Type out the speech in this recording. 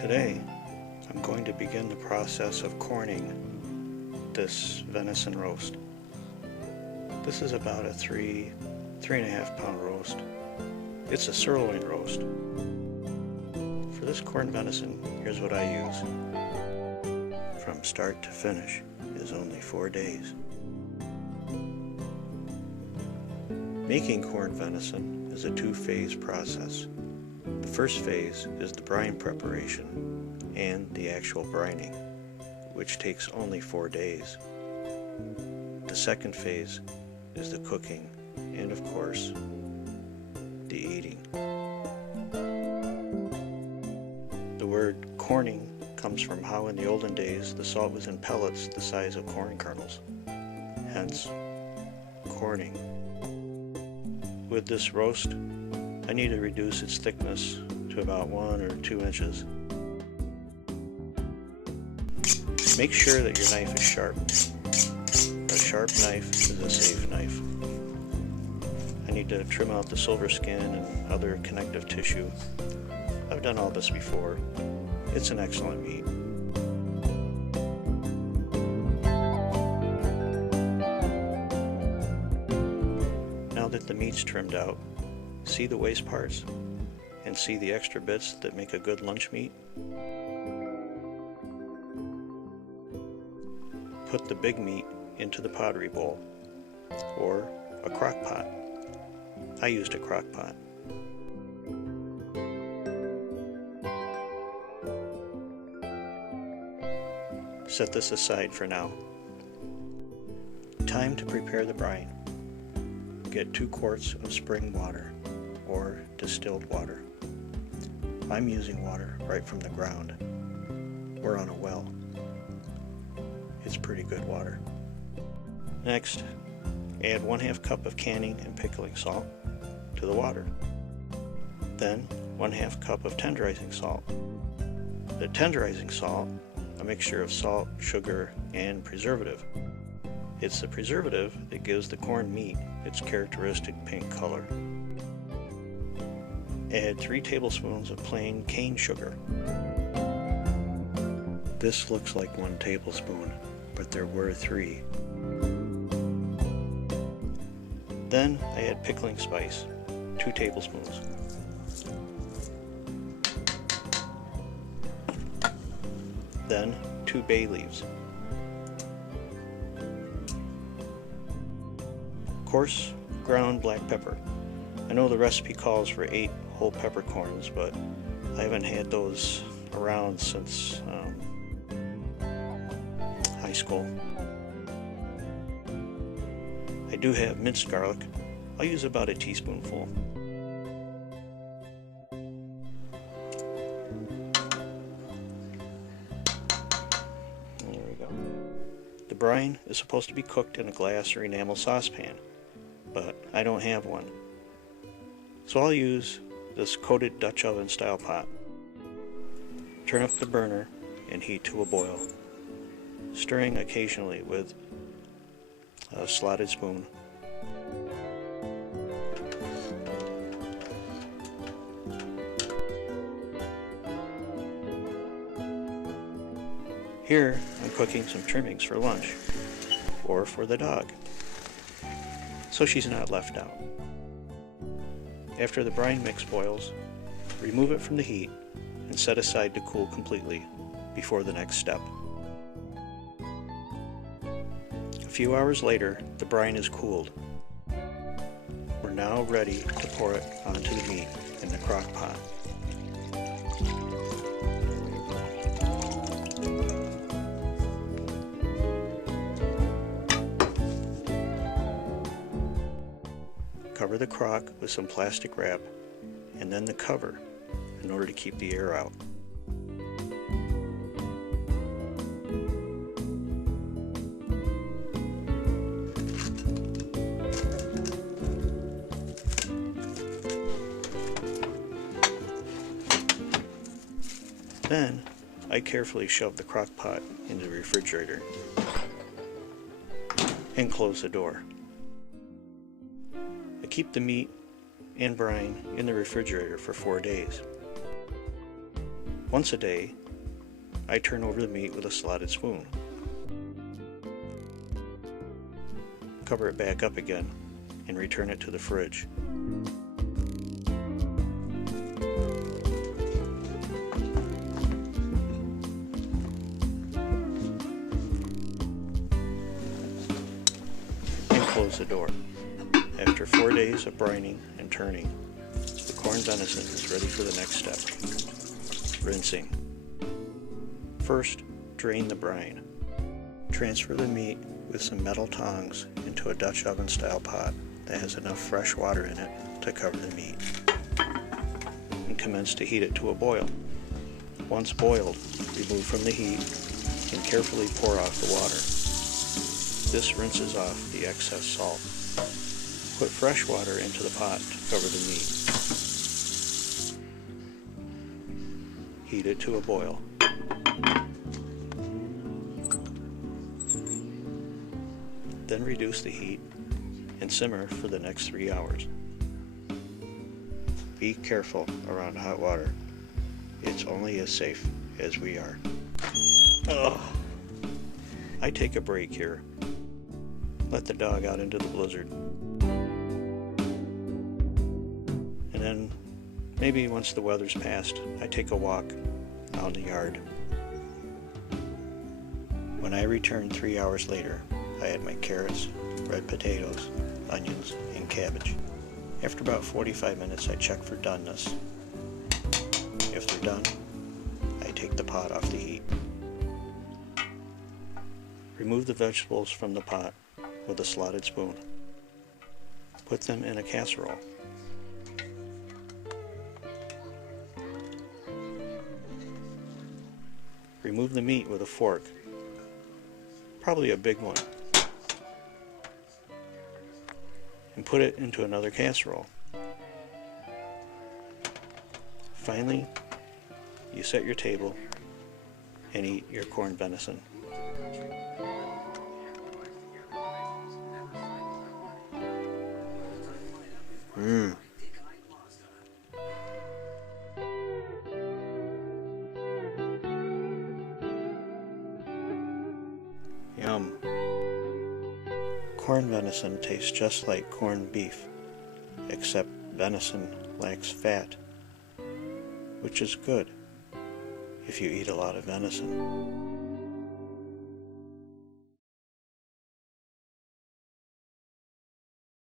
Today, I'm going to begin the process of corning this venison roast. This is about a 3.5 pound roast. It's a sirloin roast. For this corned venison, here's what I use. From start to finish is only 4 days. Making corned venison is a two-phase process. The first phase is the brine preparation and the actual brining, which takes only 4 days. The second phase is the cooking and, of course, the eating. The word corning comes from how in the olden days the salt was in pellets the size of corn kernels, hence corning. With this roast, I need to reduce its thickness to about 1 or 2 inches. Make sure that your knife is sharp. A sharp knife is a safe knife. I need to trim out the silver skin and other connective tissue. I've done all this before. It's an excellent meat. Now that the meat's trimmed out, see the waste parts and see the extra bits that make a good lunch meat? Put the big meat into the pottery bowl or a crock pot. I used a crock pot. Set this aside for now. Time to prepare the brine. Get 2 quarts of spring water or distilled water. I'm using water right from the ground or on a well. It's pretty good water. Next, add 1/2 cup of canning and pickling salt to the water. Then 1/2 cup of tenderizing salt. The tenderizing salt, a mixture of salt, sugar, and preservative. It's the preservative that gives the corned meat its characteristic pink color. Add 3 tablespoons of plain cane sugar. This looks like 1 tablespoon, but there were 3. Then I add pickling spice, 2 tablespoons. Then 2 bay leaves. Coarse ground black pepper. I know the recipe calls for 8 whole peppercorns, but I haven't had those around since high school. I do have minced garlic. I'll use about a teaspoonful. There we go. The brine is supposed to be cooked in a glass or enamel saucepan, but I don't have one. So I'll use this coated Dutch oven style pot. Turn up the burner and heat to a boil, stirring occasionally with a slotted spoon. Here I'm cooking some trimmings for lunch, or for the dog, so she's not left out. After the brine mix boils, remove it from the heat and set aside to cool completely before the next step. A few hours later, the brine is cooled. We're now ready to pour it onto the meat in the crock pot. Cover the crock with some plastic wrap and then the cover in order to keep the air out. Then I carefully shove the crock pot into the refrigerator and close the door. I keep the meat and brine in the refrigerator for 4 days. Once a day, I turn over the meat with a slotted spoon. Cover it back up again and return it to the fridge. And close the door. After 4 days of brining and turning, the corned venison is ready for the next step, rinsing. First, drain the brine. Transfer the meat with some metal tongs into a Dutch oven style pot that has enough fresh water in it to cover the meat, and commence to heat it to a boil. Once boiled, remove from the heat and carefully pour off the water. This rinses off the excess salt. Put fresh water into the pot to cover the meat. Heat it to a boil. Then reduce the heat and simmer for the next 3 hours. Be careful around hot water. It's only as safe as we are. Ugh. I take a break here. Let the dog out into the blizzard. And then, maybe once the weather's passed, I take a walk out in the yard. When I return 3 hours later, I add my carrots, red potatoes, onions, and cabbage. After about 45 minutes, I check for doneness. If they're done, I take the pot off the heat. Remove the vegetables from the pot with a slotted spoon. Put them in a casserole. Remove the meat with a fork, probably a big one, and put it into another casserole. Finally, you set your table and eat your corned venison. Mmm. Yum. Corned venison tastes just like corned beef, except venison lacks fat, which is good if you eat a lot of venison.